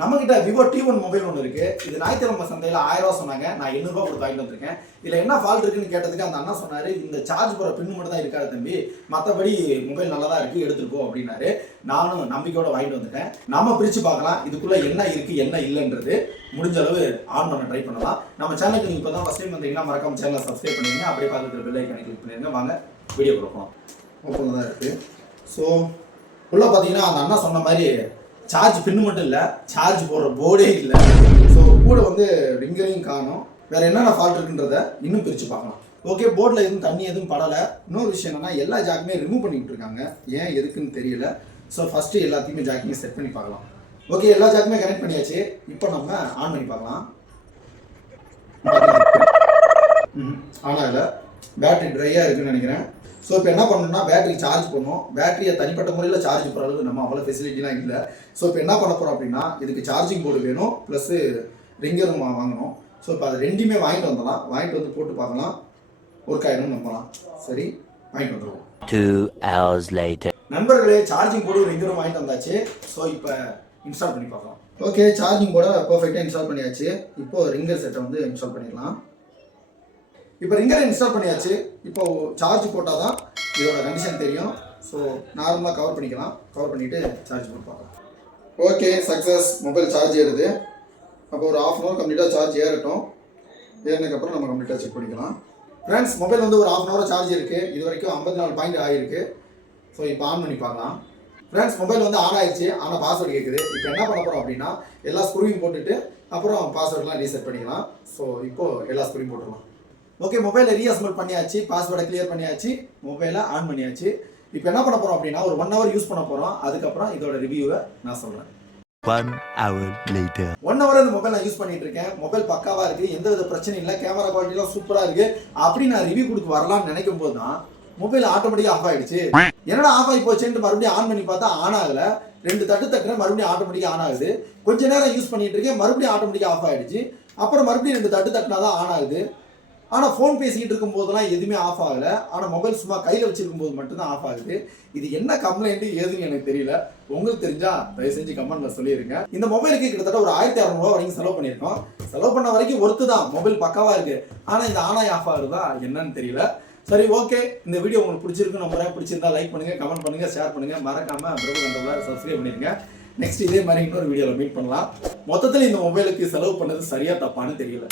நம்மகிட்ட Vivo T1 mobile ஒன்று இருக்கு. இது ஞாயிற்றுக்கிழமை சந்தையில் 1000 ரூபா சொன்னாங்க. நான் 800 ரூபா கொடுத்து வாங்கிட்டு வந்திருக்கேன். இதுல என்ன ஃபால்ட் இருக்குன்னு கேட்டதுக்கு அந்த அண்ணா சொன்னாரு, இந்த சார்ஜ் போற பின் மட்டும் தான் இருக்காது தம்பி, மற்றபடி மொபைல் நல்லா தான் இருக்கு, எடுத்துட்டு போ அப்படின்னாரு. நானும் நம்பிக்கையோட வாங்கிட்டு வந்துட்டேன். நாம பிரிச்சு பார்க்கலாம் இதுக்குள்ள என்ன இருக்கு என்ன இல்லைன்றது. முடிஞ்ச அளவு ஆன் பண்ண ட்ரை பண்ணலாம். நம்ம சேனலுக்கு நீங்க இப்பதான் ஃபர்ஸ்ட் டைம் வந்தீங்கன்னா மறக்காம சேனலை சப்ஸ்கிரைப் பண்ணிடுங்க. அப்படியே பக்கத்துல பெல் ஐகானை கிளிக் பண்ணிடுங்க. வாங்க வீடியோ கொடுப்போம். ஓப்பன் தான் இருக்கு. ஸோ உள்ள பார்த்தீங்கன்னா அந்த அண்ணா சொன்ன மாதிரி சார்ஜ் பின்னு மட்டும் இல்லை, சார்ஜ் போடுற போர்டே இல்லை. ஸோ கூட வந்து ரிங்கரையும் காணும். வேற என்னென்ன ஃபால்ட் இருக்குன்றத இன்னும் பிரித்து பார்க்கலாம். ஓகே, போர்டில் எதுவும் தண்ணி எதுவும் படலை. இன்னொரு விஷயம் என்னன்னா எல்லா ஜாக்குமே ரிமூவ் பண்ணிட்டு இருக்காங்க. ஏன் எதுக்குன்னு தெரியல. ஸோ ஃபர்ஸ்ட் எல்லாத்தையுமே ஜாக்குமே செட் பண்ணி பார்க்கலாம். ஓகே, எல்லா ஜாக்குமே கனெக்ட் பண்ணியாச்சு. இப்போ நம்ம ஆன் பண்ணி பார்க்கலாம். ஆனால் இல்லை, பேட்டரி ட்ரையாக இருக்குன்னு நினைக்கிறேன். ஸோ இப்போ என்ன பண்ணணும்னா பேட்டரி சார்ஜ் பண்ணணும். பேட்டரியை தனிப்பட்ட முறையில் சார்ஜ் பண்ணுற அளவுக்கு நம்ம அவ்வளோ ஃபெசிலிட்டிலாம் இல்லை. ஸோ இப்போ என்ன பண்ண போகிறோம் அப்படின்னா இதுக்கு சார்ஜிங் போர்டு வேணும், ப்ளஸ்ஸு ரிங்கரும் வாங்கணும். ஸோ இப்போ அது ரெண்டுமே வாங்கிட்டு வந்துடலாம். வாங்கிட்டு வந்து போட்டு பார்க்கலாம், ஒர்க் ஆகிடும் நம்பலாம். சரி, வாங்கிட்டு வந்துடுவோம். 2 hours later. நண்பர்களே, சார்ஜிங் போர்டு ரிங்கரும் வாங்கிட்டு வந்தாச்சு. ஸோ இப்போ இன்ஸ்டால் பண்ணி பார்க்கலாம். ஓகே, சார்ஜிங் போர்டை பர்ஃபெக்டாக இன்ஸ்டால் பண்ணியாச்சு. இப்போது ரிங்கர் செட்டை வந்து இன்ஸ்டால் பண்ணிடலாம். இப்போ ரிங்கரை இன்ஸ்டால் பண்ணியாச்சு. இப்போ சார்ஜ் போட்டால் தான் இதோட கண்டிஷன் தெரியும். ஸோ நார்மலாக கவர் பண்ணிக்கலாம். கவர் பண்ணிவிட்டு சார்ஜ் போட்டு பார்க்கலாம். Okay, success. மொபைல் சார்ஜ் ஏறுது. அப்போ ஒரு ½ hour கம்ப்ளீட்டாக சார்ஜ் ஏறட்டும். ஏறினதுக்கப்புறம் நம்ம கம்ப்ளீட்டாக செக் பண்ணிக்கலாம். ஃப்ரெண்ட்ஸ், மொபைல் வந்து ஒரு ½ hour சார்ஜ் இருக்குது. இது வரைக்கும் 54 பாயிண்ட் ஆகிருக்கு. ஸோ இப்போ ஆன் பண்ணி பார்க்கலாம். ஃப்ரெண்ட்ஸ், மொபைல் வந்து ஆன் ஆயிடுச்சு. ஆனால் பாஸ்வேர்டு கேட்குது. இப்போ என்ன பண்ண போகிறோம் அப்படின்னா எல்லா ஸ்க்ரூவையும் போட்டுட்டு அப்புறம் பாஸ்வேர்டெலாம் ரீசெட் பண்ணிக்கலாம். ஸோ இப்போது எல்லா ஸ்க்ரூவையும் போட்டுடலாம். ஓகே, மொபைலை ரீஅசெம்பிள் பண்ணியாச்சு, பாஸ்வேர்டை கிளியர் பண்ணியாச்சு, மொபைலை ஆன் பண்ணியாச்சு. இப்போ என்ன பண்ண போகிறோம் அப்படின்னா ஒரு 1 hour யூஸ் பண்ண போகிறோம். அதுக்கப்புறம் இதோட ரிவ்யூவை நான் சொல்கிறேன். 1 hour later. 1 hour இந்த மொபைல் நான் யூஸ் பண்ணிட்டு இருக்கேன். மொபைல் பக்காவாக இருக்குது, எந்த வித பிரச்சனையும் இல்லை, கேமரா குவாலிட்டிலாம் சூப்பராக இருக்குது. அப்படி நான் ரிவ்யூ கொடுத்து வரலாம்னு நினைக்கும் போது தான் மொபைல் ஆட்டோமேட்டிக்காக ஆஃப் ஆகிடுச்சு. என்னடா ஆஃப் ஆகி போச்சுன்ட்டு மறுபடியும் ஆன் பண்ணி பார்த்தா ஆன் ஆகலை. 2 தட்டு தட்டுறேன், மறுபடியும் ஆட்டோமேட்டிக்காக ஆன் ஆகுது. கொஞ்ச நேரம் யூஸ் பண்ணிட்டு இருக்கேன், மறுபடியும் ஆட்டோமேட்டிக்காக ஆஃப் ஆகிடுச்சு. அப்புறம் மறுபடியும் 2 தட்டு தட்டினா தான் ஆன் ஆகுது. ஆனால் ஃபோன் பேசிக்கிட்டு இருக்கும் போதெல்லாம் எதுவுமே ஆஃப் ஆகலை. ஆனால் மொபைல் சும்மா கையில் வச்சிருக்கும் போது மட்டும்தான் ஆஃப் ஆகுது. இது என்ன கம்ப்ளைண்ட்டு ஏதுன்னு எனக்கு தெரியல. உங்களுக்கு தெரிஞ்சால் தயவு செஞ்சு கமெண்ட்ல சொல்லிடுங்க. இந்த மொபைலுக்கு கிட்டத்தட்ட ஒரு 1600 ரூபா வரைக்கும் செலவு பண்ணியிருக்கோம். செலவு பண்ண வரைக்கும் ஒர்த்து தான், மொபைல் பக்காவாக இருக்குது. ஆனால் இந்த ஆனாய் ஆஃப் ஆகுதா என்னன்னு தெரியல. சரி, ஓகே, இந்த வீடியோ உங்களுக்கு பிடிச்சிருக்குன்னு நம்புறேன். பிடிச்சிருந்தா லைக் பண்ணுங்கள், கமெண்ட் பண்ணுங்கள், ஷேர் பண்ணுங்கள். மறக்காமல் பிரபு கண்டவரை சப்ஸ்கிரைப் பண்ணிடுங்க. நெக்ஸ்ட் இதே மாதிரி இன்னொரு வீடியோவில் மீட் பண்ணலாம். மொத்தத்தில் இந்த மொபைலுக்கு செலவு பண்ணது சரியாக தப்பான்னு தெரியல.